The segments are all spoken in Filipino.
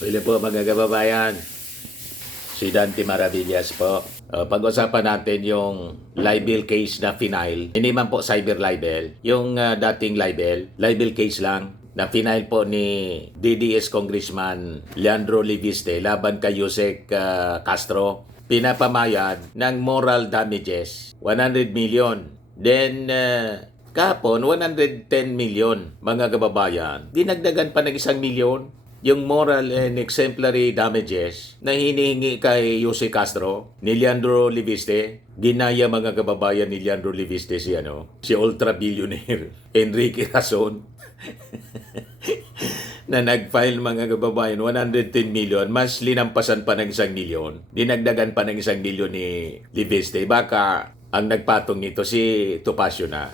Pwede po mga kababayan, si Dante Maravillas po. Pag-usapan natin yung libel case na final. Hindi man po cyber libel. Yung dating libel case lang na final po ni DDS Congressman Leandro Liviste laban kay Yusek Castro. Pinapamayad ng moral damages, 100 million. Then, kahapon, 110 million mga kababayan. Dinagdagan pa ng 1 milyon yung moral and exemplary damages na hinihingi kay Jose Castro ni Leandro Liviste. Ginaya mga kababayan ni Leandro Liviste si ultra billionaire Enrique Razon na nag-file mga kababayan 110 million, mas linampasan pa ng 1 milyon, dinagdagan pa ng 1 milyon ni Liviste. Baka ang nagpatong nito si Topacio na.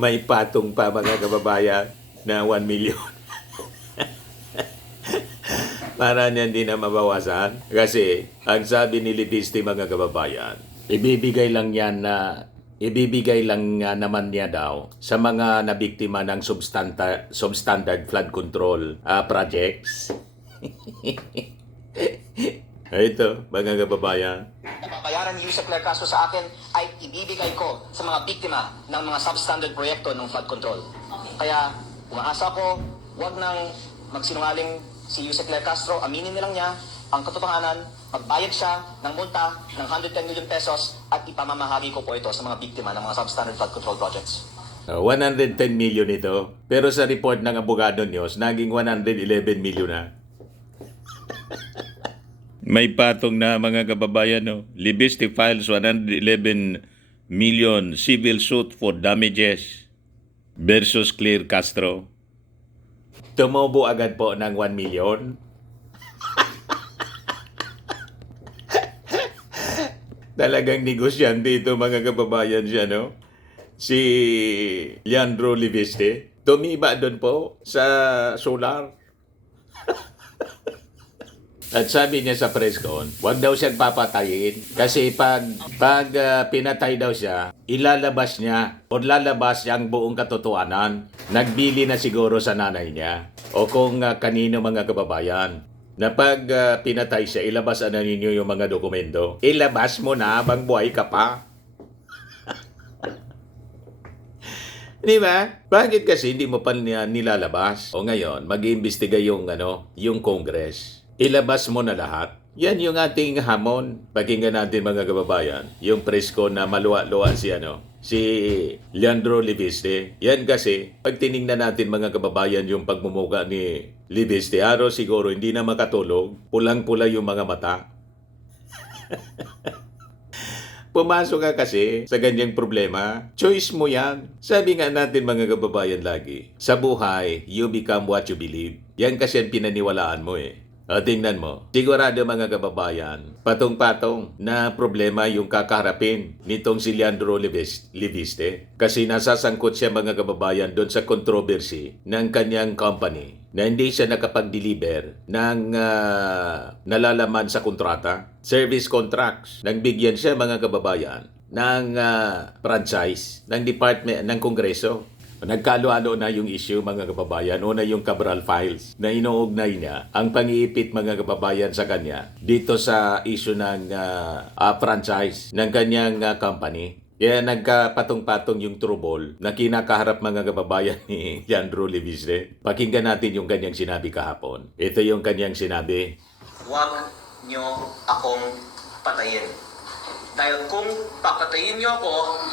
May patong pa mga kababayan na 1 milyon. Para niyan di na mabawasan. Kasi ang sabi ni Liviste mga kababayan, ibibigay lang naman niya daw sa mga nabiktima ng substandard flood control projects. Ito, mga kababayan. Bayaran ni Yusek Castro sa akin ay ibibigay ko sa mga biktima ng mga substandard proyekto ng flood control. Kaya umaasa ko, wag nang magsinungaling si Yusek Castro, aminin nilang niya ang katotohanan, magbayad siya ng multa ng 110 million pesos at ipamamahagi ko po ito sa mga biktima ng mga substandard flood control projects. 110 million ito, pero sa report ng abogado news, naging 111 million na. May patong na mga kababayan, no? Liviste files 111 million civil suit for damages versus Claire Castro. Tumubo agad po ng 1 million. Talagang negosyante ito mga kababayan siya, no? Si Leandro Liviste. Tumiba doon po sa solar. At sabi niya sa press con, wag daw siyang papatayin kasi pag pinatay daw siya, ilalabas niya o lalabas ang buong katotohanan. Nagbili na siguro sa nanay niya o kung kanino mga kababayan na pag pinatay siya, ilabas na ninyo yung mga dokumento. Ilabas mo na habang buhay ka pa. Di ba? Bakit kasi hindi mo pa nilalabas? O ngayon, mag-iimbestiga yung Congress. Ilabas mo na lahat. Yan yung ating hamon. Pakinggan natin mga kababayan, yung presko na maluwa-luwa si Leandro Liviste. Yan kasi, pag tiningnan natin mga kababayan yung pagmumuka ni Liviste, siguro hindi na makatulog, pulang-pula yung mga mata. Pumasok ka kasi sa ganyang problema, choice mo yan. Sabi nga natin mga kababayan lagi, sa buhay, you become what you believe. Yan kasi ang pinaniwalaan mo eh. O, tingnan mo, sigurado mga kababayan, patong-patong na problema yung kakaharapin nitong si Leandro Liviste. Kasi nasasangkot siya mga kababayan doon sa controversy ng kanyang company na hindi siya nakapag-deliver ng nalalaman sa kontrata, service contracts. Nang bigyan siya mga kababayan ng franchise ng Department ng Kongreso. Nagkalo-alo na yung issue mga kababayan. Una yung Cabral Files na inuugnay niya ang pang-iipit mga kababayan sa kanya dito sa issue ng franchise ng kanyang company. Kaya nagkapatong-patong yung trouble na kinakaharap mga kababayan ni Leandro Liviste. Pakinggan natin yung kanyang sinabi kahapon. Ito yung kanyang sinabi. Huwag niyo akong patayin. Dahil kung papatayin niyo ako,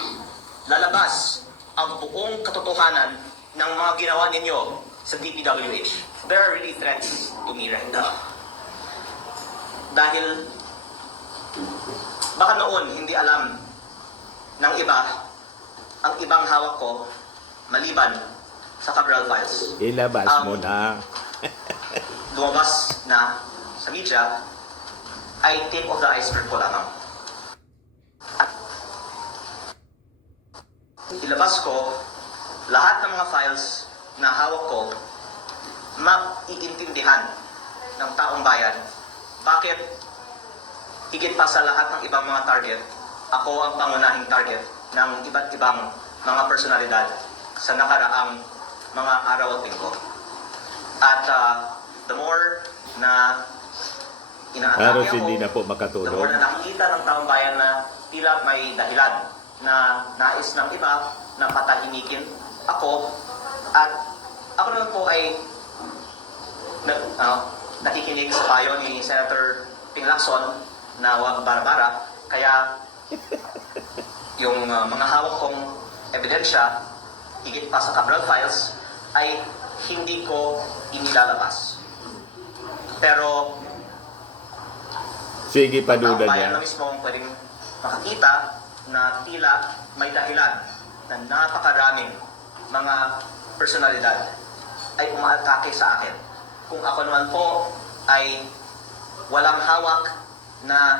lalabas ang buong katotohanan ng mga ginawa ninyo sa DPWH. There are really threats to me right now. Dahil baka noon hindi alam ng iba ang ibang hawak ko maliban sa Cabral Files. Ilabas mo na. Lumabas na sa media ay tip of the iceberg po lamang. Ilabas ko lahat ng mga files na hawak ko, maiintindihan ng taong bayan bakit higit pa sa lahat ng ibang mga target, ako ang pangunahing target ng iba't ibang mga personalidad sa nakaraang mga araw at linggo. At the more na inaatake Halos ako, hindi na po the more makatulog. na nakikita ng taong bayan na tila may dahilan na nais ng iba na patahimikin ako. At ako naman po ay nakikinig sa payo ni Senator Ping Lacson na wag bara-bara. Kaya yung mga hawak kong ebidensya, higit pa sa Cabral Files, ay hindi ko inilalabas. Pero Sige, ang taong paduda bayan niya. na mismo ang pwedeng makakita na tila may dahilan na napakaraming mga personalidad ay umaatake sa akin. Kung ako naman po ay walang hawak na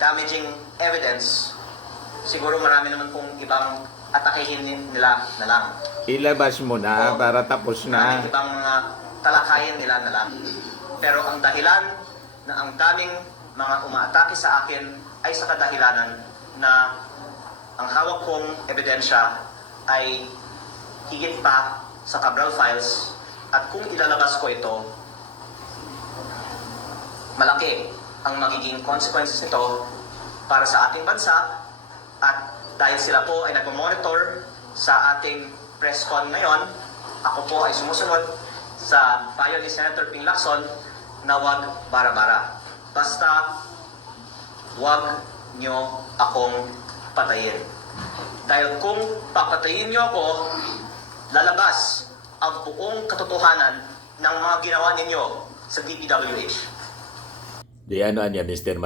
damaging evidence, siguro marami naman pong ibang atakehin nila na lang. Ilabas mo na para tapos na. Maraming ibang mga talakayin nila na lang. Pero ang dahilan na ang daming mga umaatake sa akin ay sa kadahilanan na ang hawak kong ebidensya ay higit pa sa Cabral Files, at kung ilalabas ko ito, malaki ang magiging consequences nito para sa ating bansa. At dahil sila po ay nagmamonitor sa ating press con ngayon, ako po ay sumusunod sa payo ni Senator Ping Lacson na wag bara-bara. Basta wag nyo akong patayin. Dahil kung papatayin nyo ako, lalabas ang buong katotohanan ng mga ginawa ninyo sa DPWH. Di ano niya, Mr.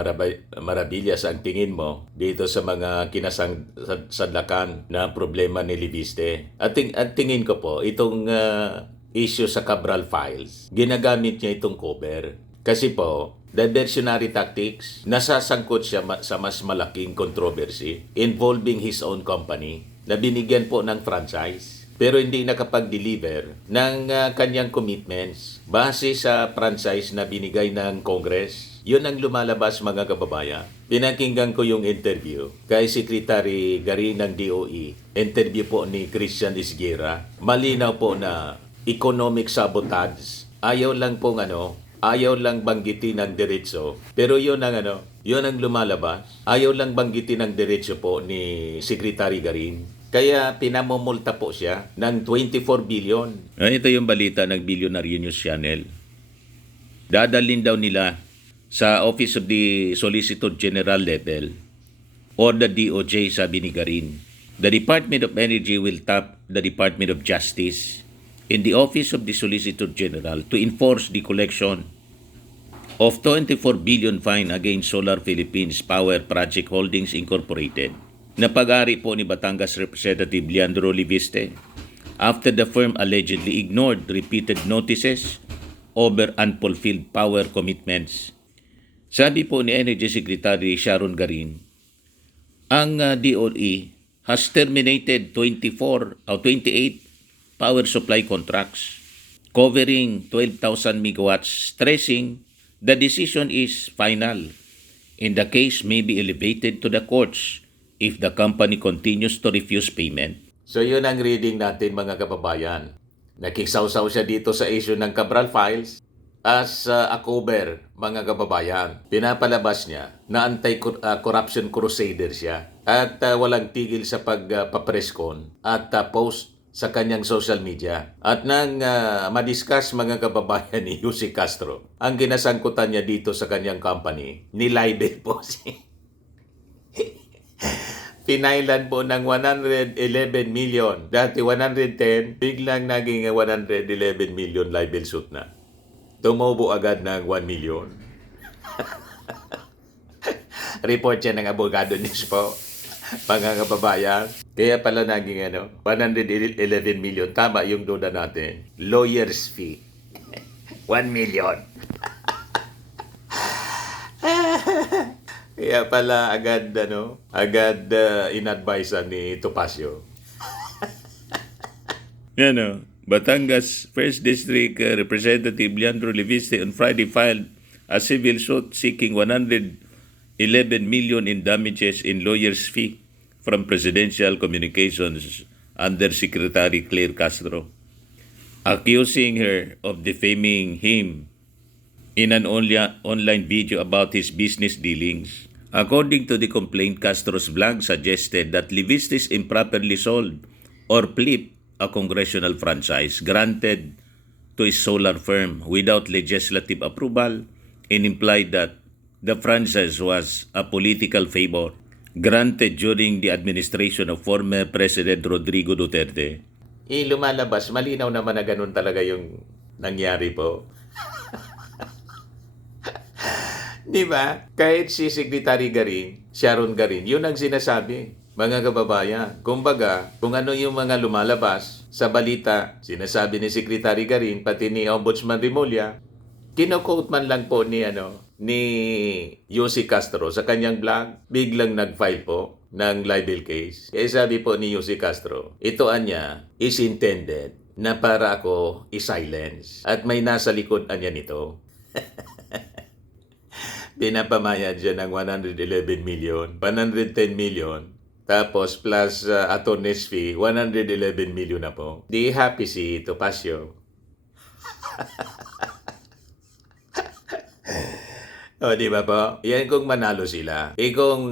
Maravillas, ang tingin mo dito sa mga kinasangsadlakan na problema ni Libiste? At tingin ko po, itong issue sa Cabral Files, ginagamit niya itong cover. Kasi po, diversionary tactics, nasasangkot siya sa mas malaking controversy involving his own company na binigyan po ng franchise pero hindi nakapag-deliver ng kanyang commitments base sa franchise na binigay ng Congress. Yun ang lumalabas, mga kababayan. Pinakinggan ko yung interview kay Secretary Garin ng DOE. Interview po ni Christian Isguera. Malinaw po na economic sabotage. Ayaw lang banggitin ng diretso. Pero yun ang lumalabas. Ayaw lang banggitin ng diretso po ni Secretary Garin. Kaya pinamumulta po siya ng 24 billion. Ito yung balita ng Billionaire News Channel. Dadalhin daw nila sa Office of the Solicitor General level or the DOJ, sabi ni Garin. The Department of Energy will tap the Department of Justice in the Office of the Solicitor General to enforce the collection of 24 billion fine against Solar Philippines Power Project Holdings Incorporated na pag-ari po ni Batangas Representative Leandro Libiste after the firm allegedly ignored repeated notices over unfulfilled power commitments. Sabi po ni Energy Secretary Sharon Garin, ang DOE has terminated 28 power supply contracts covering 12,000 megawatts, stressing the decision is final and the case may be elevated to the courts if the company continues to refuse payment. So yun ang reading natin, mga kababayan. Nakikisawsaw siya dito sa issue ng Cabral Files as a cover, mga kababayan. Pinapalabas niya na anti-corruption crusader siya at walang tigil sa pagpapreskon at post sa kanyang social media. At nang madiscuss, mga kababayan, ni Yussi Castro, ang ginasangkutan niya dito sa kanyang company, nilibel po si pinailan po ng 111 million. Dati 110, biglang naging 111 million libel suit na. Tumubo agad ng 1 million. Report yan ng abogado news po, mga kababayan. Kaya pala naging 111 million. Tama yung duda natin. Lawyer's fee. 1 million. Kaya pala agad inadvisean ni Topacio. Batangas 1st District Representative Leandro Libiste on Friday filed a civil suit seeking 111 million in damages in lawyer's fee from Presidential Communications Undersecretary Claire Castro. accusing her of defaming him in an online video about his business dealings. According to the complaint, Castro's blog suggested that Livistis improperly sold or flipped a congressional franchise granted to his solar firm without legislative approval and implied that the franchise was a political favor granted during the administration of former President Rodrigo Duterte. Lumalabas, malinaw naman na ganun talaga yung nangyari po. Di ba? Kahit si Secretary Garin, Sharon Garin, yun ang sinasabi. Mga kababayan, kumbaga, kung ano yung mga lumalabas sa balita, sinasabi ni Secretary Garin, pati ni Ombudsman Rimulya, kino-quote man lang po ni Yossi Castro sa kanyang blog, biglang nag-file po ng libel case. Kaya sabi po ni Yossi Castro, ito anya is intended na para ako i-silence. At may nasa likod anya nito. Pinapamayad siya ng 111 million, 110 million, tapos plus attorney's fee, 111 million na po. Di happy si Topacio. O, di ba po? Yan kung manalo sila. Kung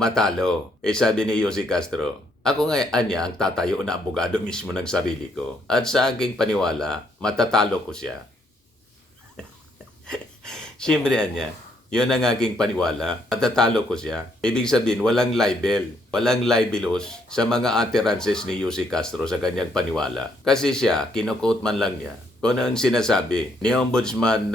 matalo, sabi ni Yossi Castro, ako nga anya ang tatayo na abogado mismo ng sarili ko. At sa aking paniwala, matatalo ko siya. Siyempre anya, yun ang aking paniwala. Matatalo ko siya. Ibig sabihin, walang libel. Walang libelous sa mga utterances ni Yossi Castro sa kanyang paniwala. Kasi siya, kinukot man lang niya kung ano ang sinasabi ni Ombudsman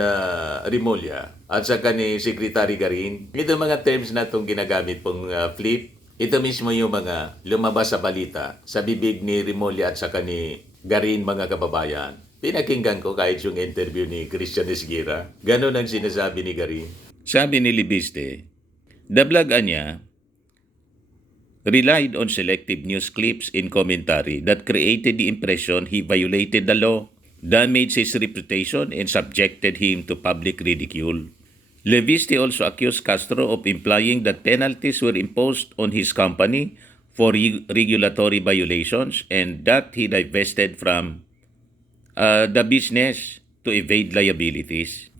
Rimulya at saka ni Secretary Garin. Ito mga terms na itong ginagamit pong flip. Ito mismo yung mga lumabas sa balita sa bibig ni Rimulya at saka ni Garin, mga kababayan. Pinakinggan ko kahit yung interview ni Christian Esguerra. Ganon ang sinasabi ni Garin. Sabi ni Libiste, the blog niya relied on selective news clips in commentary that created the impression he violated the law, damaged his reputation, and subjected him to public ridicule. Libiste also accused Castro of implying that penalties were imposed on his company for regulatory violations and that he divested from the business to evade liabilities.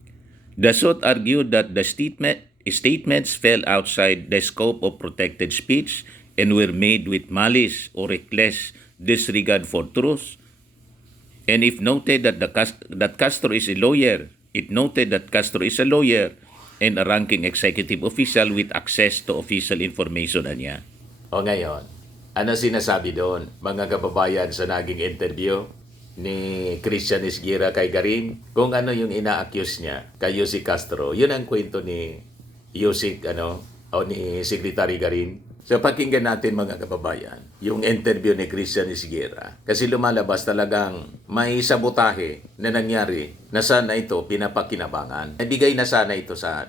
The suit argued that the statements fell outside the scope of protected speech and were made with malice or reckless disregard for truth. And if noted that Castro is a lawyer, it noted that Castro is a lawyer and a ranking executive official with access to official information niya. O ngayon, ano sinasabi doon, mga kababayan, sa naging interview ni Christian Esguerra kay Garin, kung ano yung ina-accuse niya kay Yossi Castro? Yun ang kwento ni Yossi, ni Secretary Garin. So pakinggan natin, mga kababayan, yung interview ni Christian Esguerra. Kasi lumalabas talagang may sabotahe na nangyari na sana ito pinapakinabangan. Nabigay na sana ito sa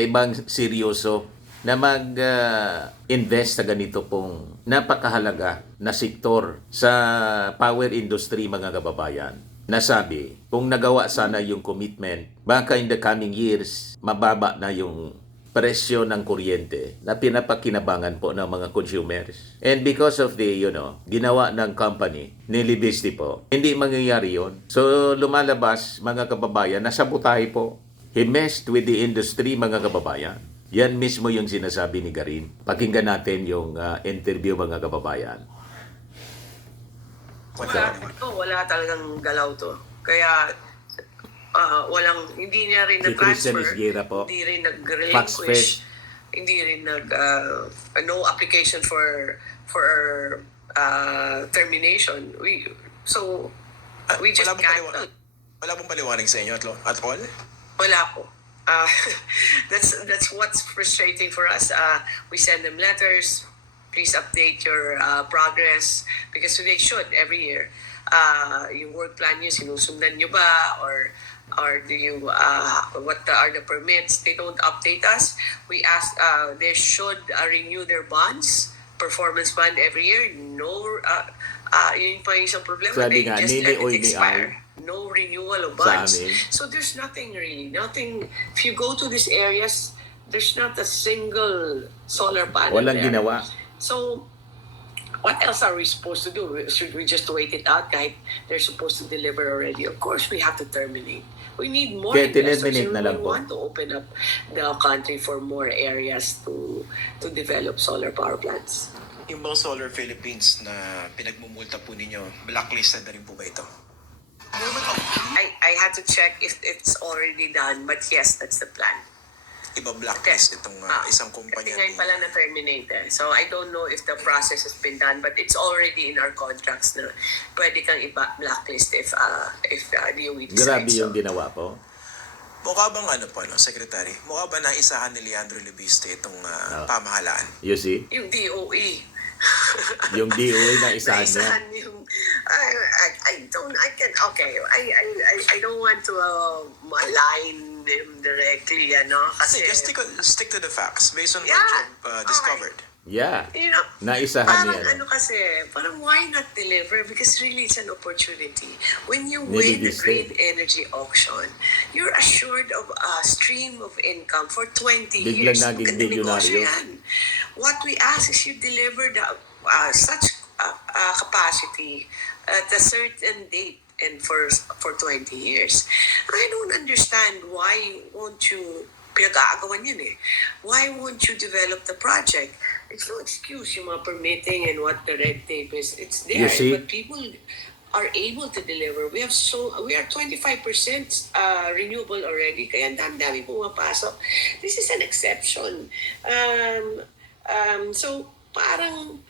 ibang seryoso na mag-invest sa ganito pong napakahalaga na sektor sa power industry, mga kababayan. Nasabi, kung nagawa sana yung commitment, baka in the coming years, mababa na yung presyo ng kuryente na pinapakinabangan po ng mga consumers. And because of the, ginawa ng company ni Libiste po, hindi mangyayari yon. So lumalabas, mga kababayan, na sabotahe po. He messed with the industry, mga kababayan. Yan mismo yung sinasabi ni Garin. Pakinggan natin yung interview, mga kababayan. Wala talagang galaw to. Kaya hindi niya rin Si Christian na-transfer, Esguerra po. hindi rin Fax nag-relinquish, hindi rin no application for termination. We just canceled. Wala pong paliwanag sa inyo at all? Wala po. That's what's frustrating for us. We send them letters. Please update your progress because they should every year. Yung work plan nyo, sinusundan nyo ba? Or do you, what are the permits? They don't update us. We ask, they should renew their bonds, performance bond every year. No, yun pa yung isang problema. Sabi They nga, just let it nili-oy expire. No renewal of bonds. Sa amin. So there's nothing really. If you go to these areas, there's not a single solar panel Walang there. ginawa. So, What else are we supposed to do? Should we just wait it out kahit they're supposed to deliver already? Of course, we have to terminate. We need more Kaya investors. tinerminate And na we lang po. want to open up the country for more areas to develop solar power plants. Yung bang Solar Philippines na pinagmumulta po ninyo, blacklisted na rin po ba ito? I had to check if it's already done, but yes, that's the plan. Iba blacklist itong isang kumpanya. Kasi ngayon pala na-terminate eh. So I don't know if the process has been done, but it's already in our contracts na pwede kang blacklist if DOE decides. Grabe So, yung ginawa po. Mukha bang ano po, no, Secretary? Mukha ba naisahan ni Leandro Lebiste itong pamahalaan? You see? yung DOE. Yung DOE na isahan niya. Naisahan yung, I don't want to malign him directly, kasi Just stick to the facts based on what Yeah. you've discovered. Yeah. you know, Naisahan parang niya. kasi, parang why not deliver? Because really it's an opportunity. When you Nililiste. win the green energy auction, you're assured of a stream of income for 20 Biglang years. naging Magandang negosyo bilyonaryo. yan. What we ask is you deliver the such capacity at a certain date and for 20 years. I don't understand why won't you pinag-aagawan yun eh. Why won't you develop the project? It's no excuse yung mga permitting and what the red tape is. It's there, You see? but people are able to deliver. We are 25% renewable already, kaya ang dami-dami pumapasok. This is an exception. So parang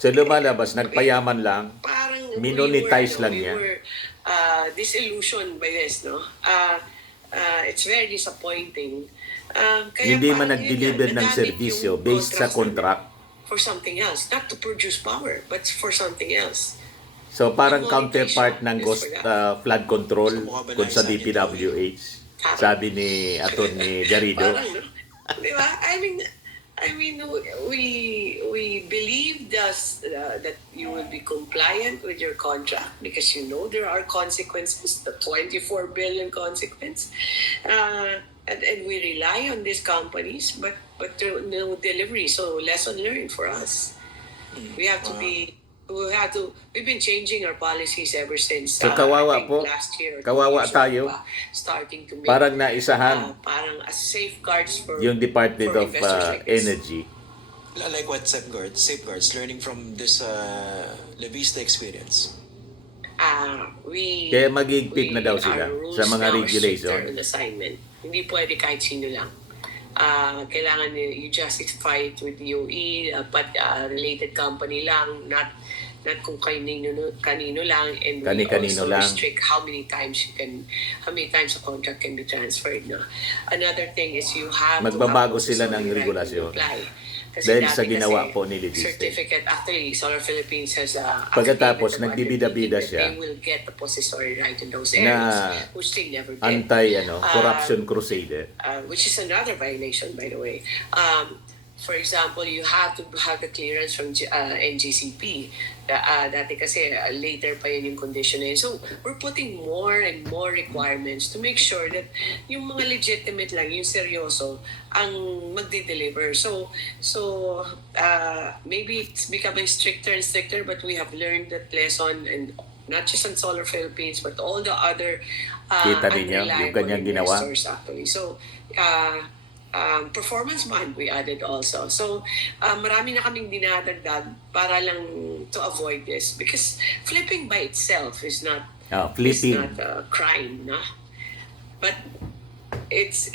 So lumalabas, nagpayaman lang. parang Minonetize lang we niya. were disillusioned by this, no? It's very disappointing. Kaya Hindi man parang nag-deliver yun yan, ng nagamit serbisyo yung based sa contract contract. for something else, not to produce power, but for something else. So parang Yung counterpart monetization ng is ghost for that. flood control So, mukha ba kung sa naisahan niya DPWH. Sabi ni Atty. Garrido. Parang, no? Di ba? I mean, we believe that you will be compliant with your contract because you know there are consequences, the 24 billion consequence, and we rely on these companies, but there are no delivery. So lesson learned for us. We have to be. We've been changing our policies ever since. So, kawawa I think po. last year. or 2 Kawawa years ago tayo. pa, starting to make Parang naisahan parang as safeguards for yung Department for of investors like this. Energy. Like what safeguards, learning from this Lebiste experience. Kaya mag-iigpit na daw sila our rules sa mga now are regulation. stricter on assignment. Hindi pwede kahit sino lang. Kailangan you justify it with DOE, but related company lang, not kung kanino lang, and we Kani-kanino also lang. restrict how many times a contract can be transferred. No? Another thing is you have Magbabago to have sila ng right to regulasyon. apply. Kasi Dahil dati sa ginawa kasi po ni Lebiste. certificate, actually, Solar Philippines has a Pagkatapos, affidavit nagbibida-bida that siya they will get the possessory right in those na areas, which they never did. Anti-corruption crusader. Which is another violation, by the way. For example, you have to have the clearance from NGCP. Dati kasi later pa yun yung condition na yun. So, we're putting more and more requirements to make sure that yung mga legitimate lang, yung seryoso, ang magde-deliver. So maybe it's becoming stricter and stricter, but we have learned that lesson, and not just on Solar Philippines, but all the other Kita ninyo yung unreliable kanyang ginawa? investors actually. So, performance bond we added also. So, marami na kaming dinadagdag para lang to avoid this, because flipping by itself is not Flipping. is not a crime, no? But it's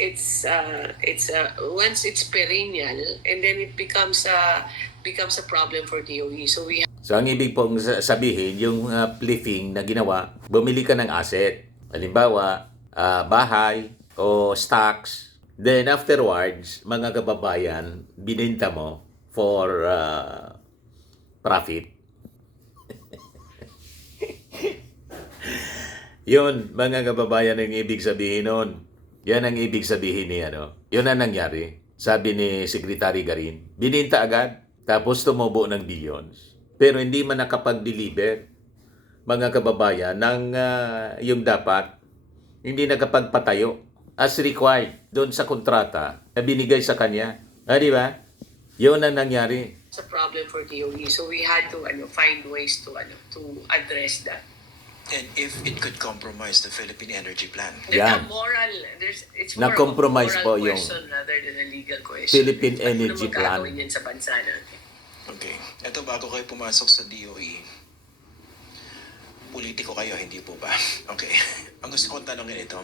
once it's perennial, and then it becomes a problem for DOE. So we So ang ibig pong sabihin, yung flipping na ginawa, bumili ka ng asset. Halimbawa, bahay o stocks. Then afterwards, mga kababayan, bininta mo for profit. Yun, mga kababayan, ang ibig sabihin nun. Yan ang ibig sabihin ni Yun ang nangyari. Sabi ni Secretary Garin, bininta agad, tapos tumubo ng billions. Pero hindi man nakapag-deliver, mga kababayan, ng yung dapat, hindi nakapagpatayo as required doon sa kontrata na binigay sa kanya. Di ba? Yun ang nangyari. a problem for DOE. So we had to find ways to address that. And if it could compromise the Philippine energy plan. There's Yan. a moral, it's more of a Na-compromise moral po yung question rather than a legal question. Philippine Ano Energy Plan. magagawin yan sa bansa natin? Okay. Ito, bago kayo pumasok sa DOE, politiko kayo, hindi po ba? Okay. Ang gusto kong tanongin ito,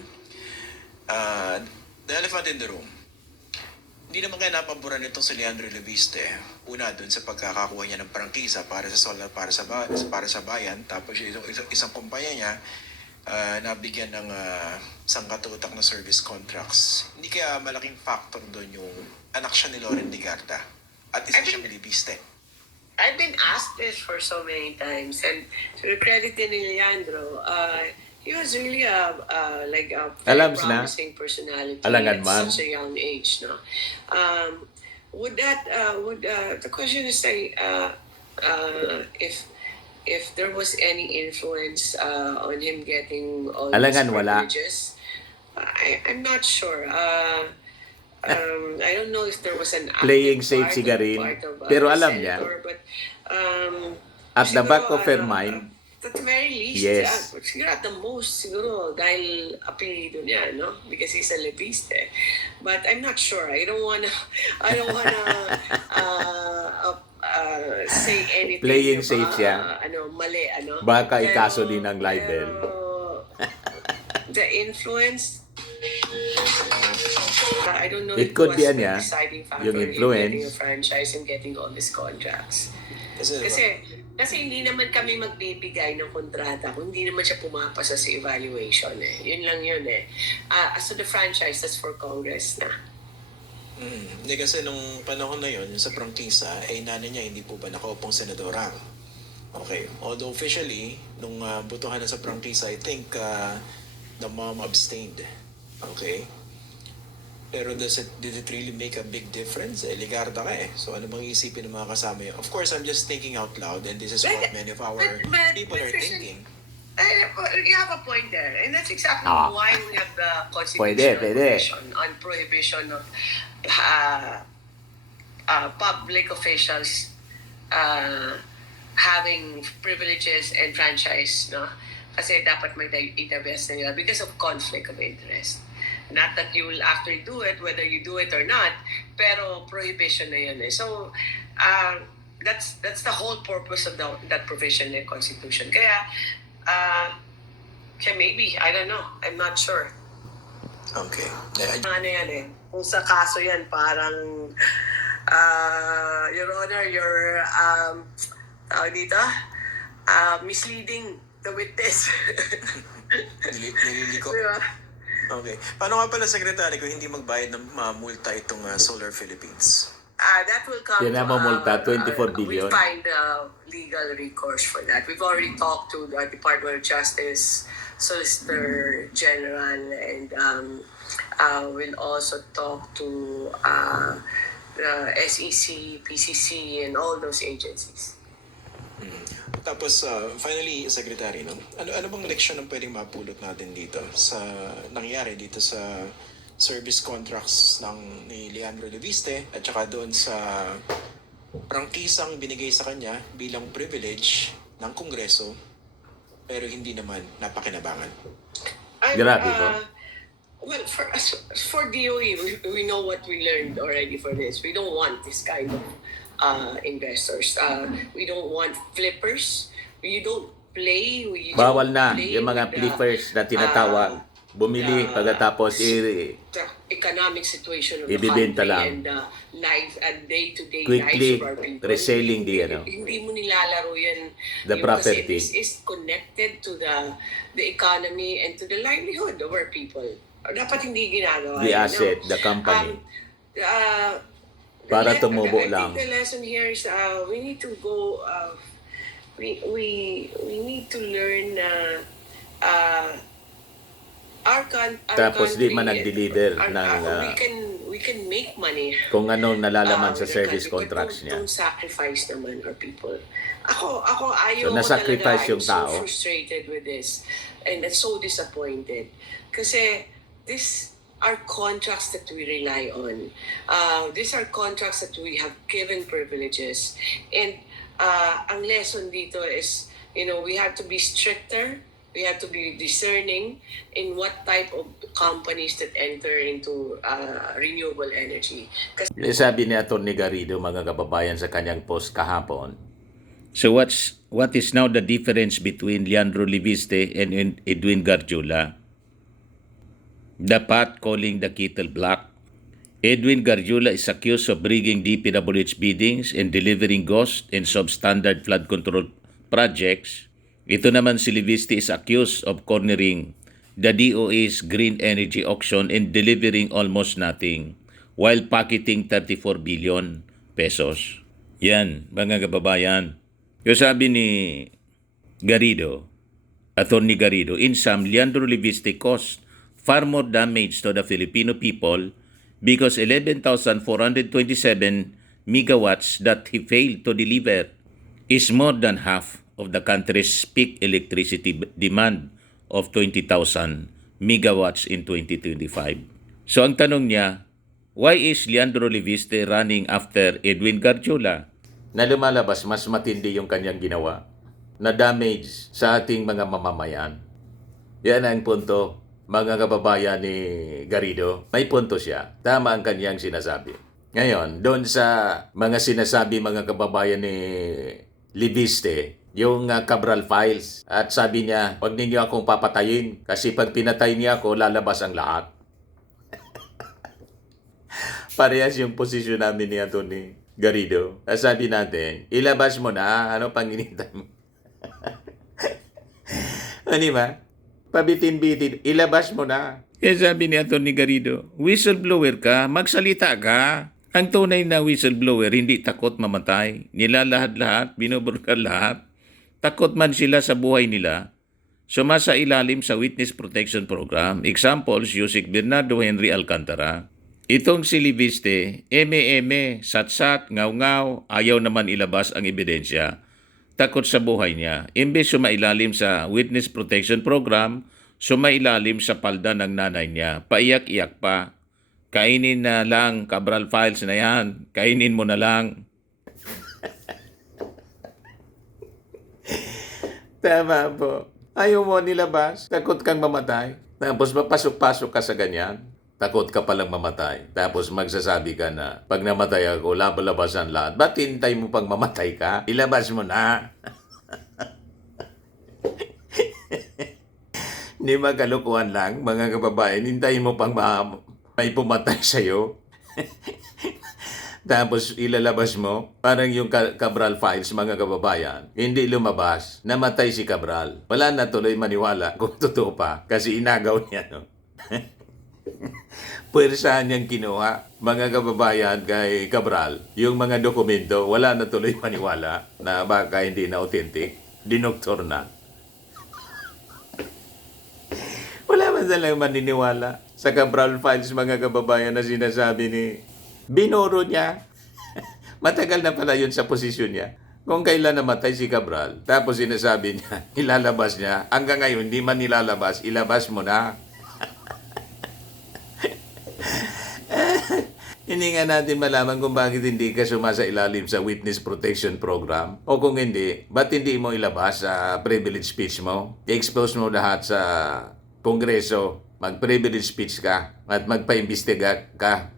the elephant in the room, hindi naman kaya napaboran nitong si Leandro Leviste. Una, dun sa pagkakakuha niya ng prangkisa para sa solar, para sa bayan. Tapos yung isang kumpanya niya, nabigyan ng sangkatutak na service contracts. Hindi kaya malaking factor doon yung anak siya ni Loren Ligarda at isa siyang Leviste. I've been asked this for so many times, and to the credit ni Leandro, he was really a very Alams na. promising personality Alangan at man. such a young age. No, the question is if there was any influence on him getting all Alangan these wala. privileges, I'm not sure. I don't know if there was an Playing active safe part si Garin, of pero the alam niya, senator, but, at the siguro, back of her mind, at the very least, yes. siguro at the most, siguro, dahil apelido niya, no? Because he's a Leviste. But I'm not sure. I don't wanna say anything Playing about, safe siya. Mali, Baka Pero- ikaso din ng libel. pero the influence, I don't know It if could was be the niya, deciding factor yung in influence. getting a franchise and getting all these contracts. Kasi hindi naman kami magbibigay ng kontrata kung hindi naman siya pumapasa sa evaluation eh. Yun lang yun eh. As to the franchise, that's for Congress na. Hindi kasi nung panahon na yun, yung sa prangkisa, nanay niya hindi po ba nakaupong senadora. Okay. Although officially, nung butuhan na sa prangkisa, I think the mom abstained. Okay. Pero did it really make a big difference? Ligarda ka eh. So ano bang isipin ng mga kasama yun? Of course, I'm just thinking out loud and this is what many of our people are thinking. You have a point there. And that's exactly Ah. why we have the Pwede. constitutional provision on prohibition of public officials having privileges and franchise, no? Kasi dapat may database na nila because of conflict of interest. Not that you will actually do it, whether you do it or not, pero prohibition na yun eh. So, that's the whole purpose of that provision in the Constitution. Kaya maybe, I don't know, I'm not sure. Okay. Ano yan eh, kung sa kaso yan, parang, Your Honor, you're, tawag dito, misleading the witness. Nililiko. Diba? Okay. Paano nga pala, Secretary, kung hindi magbayad ng multa itong Solar Philippines? That will come Yan ang mamulta, 24 billion. We'll find legal recourse for that. We've already talked to the Department of Justice, Solicitor General, and we'll also talk to the SEC, PCC, and all those agencies. Tapos, finally, Secretary, no? Ano bang leksyon ang pwedeng mapulot natin dito sa nangyari dito sa service contracts ni Leandro Leviste at saka doon sa prangkisang binigay sa kanya bilang privilege ng Kongreso pero hindi naman napakinabangan? Grabe po. Well, for DOE, we know what we learned already for this. We don't want this kind of investors. We don't want flippers. You don't play. Bawal na yung mga flippers na tinatawag. Bumili pagkatapos the economic situation of the ibibenta country lang. and life and day-to-day Quickly lives of our people. reselling the Hindi mo nilalaro yan. The Yun, property. Kasi this is connected to the economy and to the livelihood of our people. Dapat hindi ginagawa. The yan, asset, no? the company. Para tumubo lang. I think the lesson here is we need to go. We need to learn Tapos di man nag-deliver ng we can make money kung anong nalalaman sa with our service country, but contracts niya. don't sacrifice naman our people. Ako ayaw So, ko nasacrifice talaga. yung I'm tao. so frustrated with this and I'm so disappointed kasi are contracts that we rely on. These are contracts that we have given privileges. And ang lesson dito is, we have to be stricter. We have to be discerning in what type of companies that enter into renewable energy. Sabi ni Atty. Garrido, mga kababayan, sa kanyang post kahapon. So what is now the difference between Leandro Leviste and Edwin Garjula? The pot calling the kettle black. Edwin Garjula is accused of rigging DPWH biddings and delivering ghost and substandard flood control projects. Ito naman si Leviste is accused of cornering the DOA's green energy auction and delivering almost nothing while pocketing 34 billion pesos. Yan, mga kababayan. Yung sabi ni Garrido, Atty. Garrido, in sum, Leandro Leviste caused far more damage to the Filipino people because 11,427 megawatts that he failed to deliver is more than half of the country's peak electricity demand of 20,000 megawatts in 2025. So ang tanong niya, why is Leandro Leviste running after Edwin Garjula? Na lumalabas mas matindi yung kanyang ginawa na damage sa ating mga mamamayan. Yan ang punto, mga kababayan ni Garrido. May punto siya. Tama ang kanyang sinasabi. Ngayon, doon sa mga sinasabi mga kababayan ni Leviste, yung Cabral Files. At sabi niya, wag ninyo akong papatayin kasi pag pinatay niya ako, lalabas ang lahat. Parehas yung posisyon namin ni Atty. Garrido. Sabi natin, ilabas mo na, ano pang inintay mo? Ano ba? Pabitin-bitin, ilabas mo na. Kaya sabi ni Atty. Garrido, whistleblower ka, magsalita ka. Ang tunay na whistleblower, hindi takot mamatay. Nilalahad-lahat, binuburkal lahat. Takot man sila sa buhay nila. Sumasa ilalim sa Witness Protection Program. Examples, Yusek Bernardo Henry Alcantara. Itong si Leviste, eme-eme, sat-sat, ngaw-ngaw, ayaw naman ilabas ang ebidensya. Takot sa buhay niya. Imbes sumailalim sa Witness Protection Program, sumailalim sa palda ng nanay niya. Paiyak-iyak pa. Kainin na lang, Cabral Files na yan. Kainin mo na lang. Tama po. Ayaw mo nilabas. Takot kang mamatay. Tapos mapasok-pasok ka sa ganyan. Takot ka palang mamatay. Tapos magsasabi ka na, pag namatay ako, labalabasan lahat. Ba't hintay mo pang mamatay ka? Ilabas mo na. Hindi magalukuhan lang, mga kababayan. Hintayin mo pang may pumatay sa'yo. Tapos ilalabas mo, parang yung Cabral Files, mga kababayan, hindi lumabas, namatay si Cabral. Wala na tuloy maniwala kung totoo pa, kasi inagaw niya, no? Puwersahan niyang kinuha, mga kababayan, kay Cabral. Yung mga dokumento, wala na tuloy maniwala na baka hindi na authentic. Dinoktor na. Wala man silang maniniwala sa Cabral Files, mga kababayan, na sinasabi ni binuro niya. Matagal na pala yun sa posisyon niya. Kung kailan namatay si Cabral, tapos sinasabi niya, ilalabas niya. Hanggang ngayon, hindi man nilalabas, ilabas mo na. Hindi nga natin malaman kung bakit hindi ka sumasa ilalim sa Witness Protection Program. O kung hindi, ba't hindi mo ilabas sa privilege speech mo? I-expose mo lahat sa Kongreso. Mag-privilege speech ka at magpa-imbestiga ka.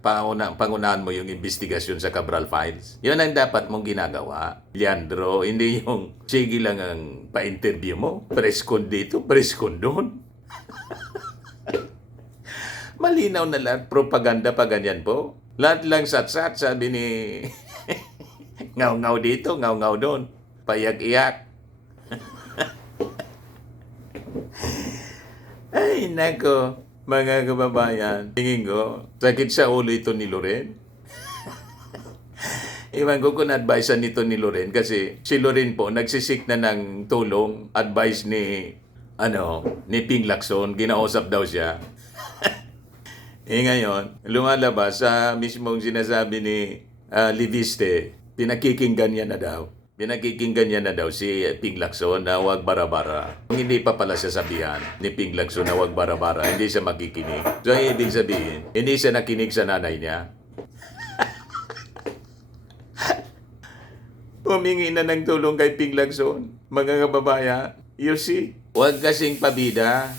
Pangunahan mo yung investigasyon sa Cabral Files. Yun ang dapat mong ginagawa, Leandro. Hindi yung sige lang ang pa-interview mo. Press con dito, press con doon. Malinaw na lahat. Propaganda pa ganyan po. Lahat lang sat-sat, sabi ni ngaw-ngaw dito, ngaw-ngaw doon. Payak-iyak. Ay, nako, mga kababayan. Tingin ko, sakit sa ulo ito ni Loren. Iwan ko kung advice nito ni Loren kasi si Loren po nagsisik na ng tulong, advice ni Ping Lacson, ginausap daw siya. Ngayon, lumalabas sa mismong sinasabi ni Leviste, pinakikinggan niya na daw. Pinakikinggan niya na daw si Ping Lacson na huwag bara-bara. Kung hindi pa pala siya sabihan ni Ping Lacson na huwag bara-bara, hindi siya makikinig. So, ibig sabihin, hindi siya nakinig sa nanay niya. Humingi na ng tulong kay Ping Lacson. Mga kababayan, you see? Huwag kasing pabida.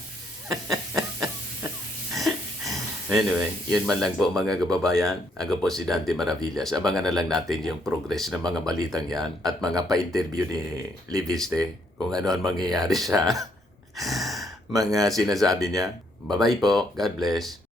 Anyway, yun man lang po mga kababayan. Ako po si Dante Maravillas. Abangan na lang natin yung progress ng mga balitang yan at mga pa-interview ni Liviste kung ano ang mangyayari sa mga sinasabi niya. Bye-bye po. God bless.